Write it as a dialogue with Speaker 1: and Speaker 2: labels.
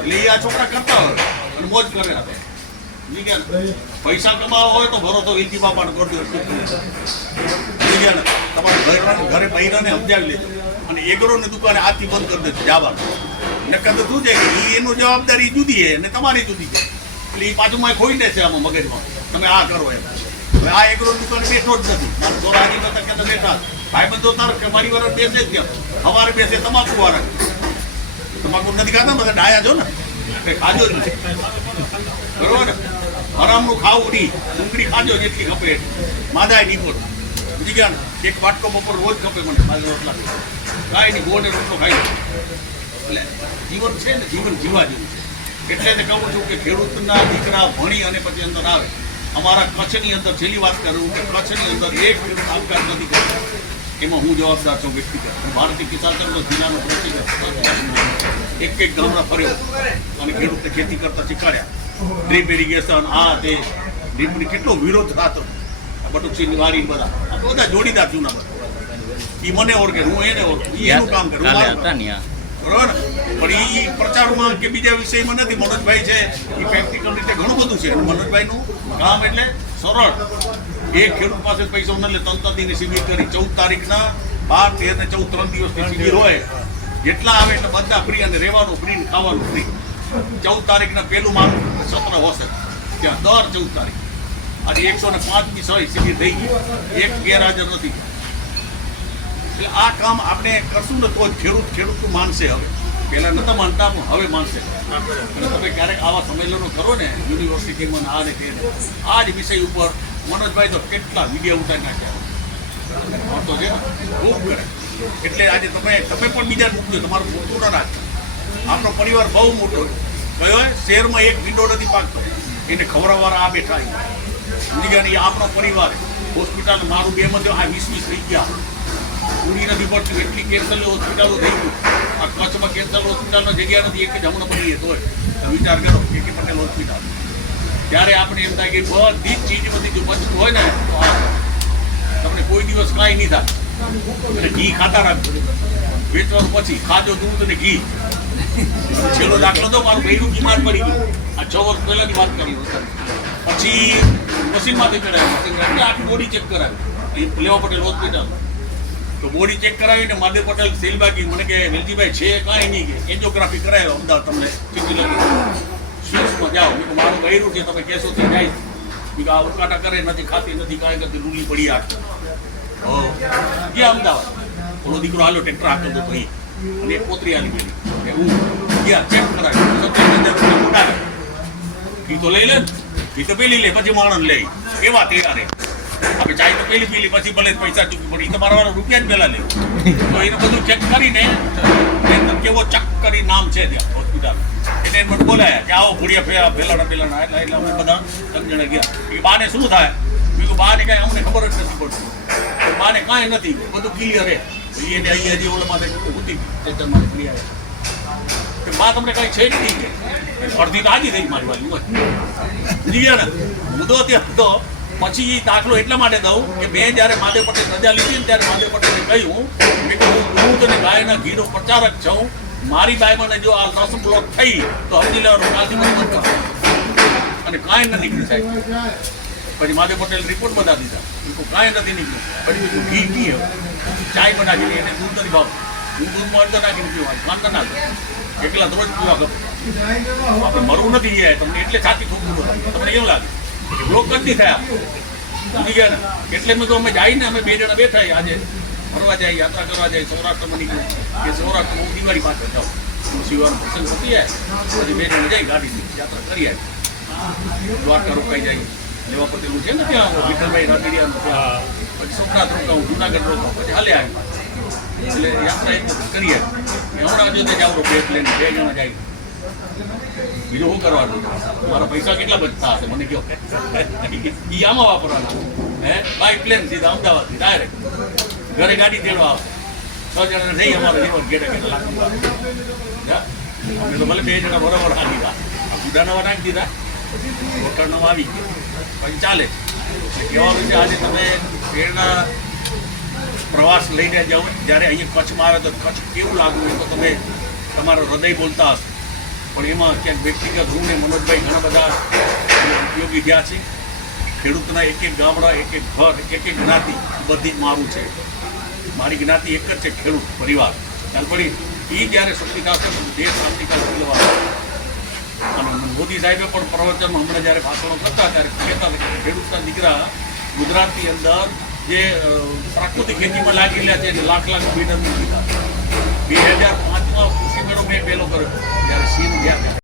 Speaker 1: એટલે એ આ છોકરા કરતા હોય અને મોજ કરે આપણે? પૈસા કમાવા હોય તો ભરો તો વિલકી બાપાને કરજો તમારા ઘરે ઘરે બૈરાને સમજાવી લેજો. અને એગરોની દુકાને આથી બંધ કરી દેજો જવાનું. નક્કર તો શું છે કે એનો જવાબદારી જુદી છે અને તમારી જુદી છે. એટલે એ બાજુમાં ખોઈ દે છે આમાં મગજમાં. તમે આ કરો એમ. હવે આ એગ્રો દુકાન બેઠો જ નથી. મારા દોરાની હાજી કે બેઠા ભાઈ બંધો તાર મારી વાર બેસે જ કેમ સવારે બેસે તમાકુ વાળા તમાકુ નથી ખાતા, બધા ડાયા છો ને? ખાજો જ નથી. બરોબર ને? હરામનું ખાવું નહીં. ડુંગળી ખાજો જેટલી ખપે. માદાય નહીં બોલ. સમજી ગયા એક વાટકો બપોર રોજ ખપે મને ખાજો રોટલા કાંઈ નહીં ગોળ રોટલો ખાઈ એટલે જીવન છે ને, જીવન જીવા જેવું છે. એટલે તે કહું છું કે ખેડૂતના દીકરા, ભણી અને પછી અંદર આવે. અમારા કચ્છની અંદર છેલ્લી વાત કરું કે કચ્છની અંદર એક ખેડૂત કામકાજ નથી કરતો. એમાં હું જવાબદાર છું. વ્યક્તિગત ભારતીય કિસાન સંઘ જિલ્લાનો એક એક ગામડા ફર્યો અને ખેડૂતને ખેતી કરતા શીખવાડ્યા ડ્રીપ ઇરિગેશન આ તે ડ્રીપની કેટલો વિરોધ થતો. બટુકસિંહ વારી બધા. બધા જોડીદાર જૂના બધા. એ મને ઓળખે હું એને ઓળખું. એનું કામ કરે. બરોબર પણ એ પ્રચારમાં કે બીજા વિષયમાં નથી. મનોજભાઈ છે એ પ્રેક્ટિકલ રીતે ઘણું બધું છે. મનોજભાઈનું કામ એટલે સરળ. એક ખેડૂત પાસે પૈસા ન લે ત્રણ ત્રણ શિબિર કરી. ચૌદ તારીખના બાર તેર ને ચૌદ ત્રણ દિવસની શિબિર હોય. જેટલા આવે એટલે બધા ફ્રી અને રહેવાનું ફ્રી ને ખાવાનું ફ્રી. ચૌદ તારીખના પહેલું મારું સત્ર હશે. ત્યાં દર ચૌદ તારીખ. આજે એકસો ને પાંચમી સહી શિબિર થઈ ગઈ. એક ગેરહાજર નથી. એટલે આ કામ આપણે કરશું ને તો જ ખેડૂત ખેડૂતનું માનશે હવે. પહેલા નતા માનતા પણ હવે માનશે. અને તમે ક્યારેક આવા સંમેલનો કરો ને યુનિવર્સિટીમાં આ ને તે આ જ વિષય ઉપર મનોજભાઈ તો કેટલા વીડિયો ઉતારી નાખ્યા. તો છે ખૂબ કરે. એટલે આજે તમે તમે પણ બીજા મૂકજો, તમારું મોટું ના રાખજો આપણો પરિવાર બહુ મોટો કયો? શહેરમાં એક વિન્ડો નથી પાકતો એને ખવડાવવાળા આ બેઠા. સમજી ગયા? આપણો પરિવાર હોસ્પિટલ મારું બે મધ્ય આ વીસ વીસ થઈ ગયા. પૂરી નથી પડતી. એટલી કેન્સલ હોસ્પિટલો થઈ ગયું આ કચ્છમાં કેન્સલ હોસ્પિટલનો જગ્યા નથી. એક જ હમણાં બની તોય વિચાર કરો કે પટેલ હોસ્પિટલ. ત્યારે આપણે એમ થાય કે બધી જ બધી જો બચતું હોય ને, તો તમને કોઈ દિવસ કાંઈ નહીં થાય. અને ઘી ખાતા રાખજો વેચવાનું પછી ખાજો, દૂધ અને ઘી. છેલ્લો દાખલો તો મારું ભાઈનું બીમાર પડી ગયું. આ છ વર્ષ પહેલાની વાત કરી. પછી મશીનમાંથી ચડાવ્યું. એટલે આખી બોડી ચેક કરાવી. લેવા પટેલ હોસ્પિટલ. તો બોડી ચેક કરાવીને માધવ પટેલ સેલબાગી મને કે, વેલજીભાઈ, છે કાંઈ નહીં કે. એન્જિયોગ્રાફી કરાવ્યો અમદાવાદ તમને. ચીઠી સ્વિસમાં જાઓ. મેં મારું કહ્યું છે તમે તે જાય. મેં આ ઉકાટા કરે નથી ખાતી નથી કાંઈ નથી રૂલી પડી આ. ગયા અમદાવાદ? થોડો દીકરો હાલો ટ્રેક્ટર હાંકતો હતો ભાઈ. અને એક પોતરી આલી ગયેલી કે હું ગયા ચેક કરાવ્યું સત્યાવીસ મોટા ગયા. તો લઈ લે ફી તો પેલી લે પછી માણસ લે એવા તેરા રે. આપણે ચાય તો પેલી પેલી પછી ભલે પૈસા ચૂકવી પડે એ તો મારા રૂપિયા જ પહેલા લે. તો એને બધું ચેક કરીને કેવો ચક કરી નામ છે ત્યાં. બાને શું થાય? મેં કીધું, બાને કાંઈ અમને ખબર જ નથી પડતી. બાને કાંઈ નથી. બધું ક્લિયર હે એને બા, તમને કાંઈ છે જ નહીં અડધી તો આજી થઈ મારી વાલી ક્લિયર મુદ્દો ત્યાં હતો પછી એ દાખલો એટલા માટે દઉં કે મેં જ્યારે મહાદેવ પટેલ રજા લીધી ને ત્યારે મહાદેવ પટેલે કહ્યું કે હું દૂધ અને ગાયના ઘીનો પ્રચારક છું. મારી બાઈબલને જો આ નસ બ્લોક થઈ, તો સમજી લેવાનું કાલથી મને બંધ અને કાંઈ નથી નીકળી સાહેબ. પછી માધવ પટેલ રિપોર્ટ બધા દીધા. મેં કાંઈ નથી નીકળ્યું. પછી બીજું ઘી ઘી ચાય બનાવી એને દૂધ નથી ભાવ હું દૂધમાં અડધા નાખીને પીવા કાંતા નાખે એકલા દરરોજ પીવા ગમે. આપણે મરવું નથી ગયા તમને એટલે છાતી ઠોકવું તમને કેવું લાગે? બ્લોક નહીં થયા. સમજી ગયા ને? એટલે મેં તો અમે જઈને અમે બે જણા બેઠા આજે. ફરવા જાય, યાત્રા કરવા જાય, સૌરાષ્ટ્રમાં નીકળે. કે સૌરાષ્ટ્રમાં હું દિવાળી પાછળ જાઉં. હું શિવાનો પ્રસંગ પતી જાય પછી બે જણા જાય ગાડી યાત્રા કરી આવી દ્વારકા રોકાઈ જાય. લેવા પટેલું છે ને ત્યાં વિઠ્ઠલભાઈ રાતડિયાનું ત્યાં. પછી સોમનાથ રોકાવું, જુનાગઢ રોકાવું. પછી હાલે આવી. એટલે યાત્રા એક વખત કરીએ હમણાં જો તે જાવ બે પ્લેન બે જણા જાય. બીજું શું કરવાનું? મારા પૈસા કેટલા બચતા હશે મને કહો. આમાં વાપરવાના. હે? બાય પ્લેન સીધા અમદાવાદથી ડાયરેક્ટ ઘરે ગાડી તેડવા આવે. છ જણા નહીં અમારું જીવન ઘેરે ઘેરે લાખ અમે તો ભલે બે જણા બરોબર હાલી દીધા આ નવા નાખી દીધા. નવા આવી ગયા. પણ ચાલે. કહેવાનું છે, આજે તમે પ્રેરણા પ્રવાસ લઈને જાઓ. જ્યારે અહીંયા કચ્છમાં આવે તો કચ્છ કેવું લાગવું એ તો તમે તમારો હૃદય બોલતા હશે. પણ એમાં ક્યાંક વ્યક્તિગત હું ને મનોજભાઈ ઘણા બધા ઉપયોગી થયા છે. ખેડૂતના એક એક ગામડા, એક એક ઘર, એક એક જ્ઞાતિ. બધી જ મારું છે. મારી જ્ઞાતિ એક જ છે, ખેડૂત, પરિવાર. નાનપણી એ જ્યારે શક્તિ છે દેશ આવતીકાલ બદલવાનો અને મોદી સાહેબે પણ પ્રવચન હમણાં જ્યારે ભાષણો કરતા ત્યારે કહેતા ખેડૂતના દીકરા ગુજરાતની અંદર જે પ્રાકૃતિક ખેતીમાં લાગી રહ્યા છે, એને લાખ લાખ અભિનંદન દીધા બે હજાર પાંચમાં કૃષિ મેળો મેં પહેલો કર્યો, જ્યારે સીમ ગયા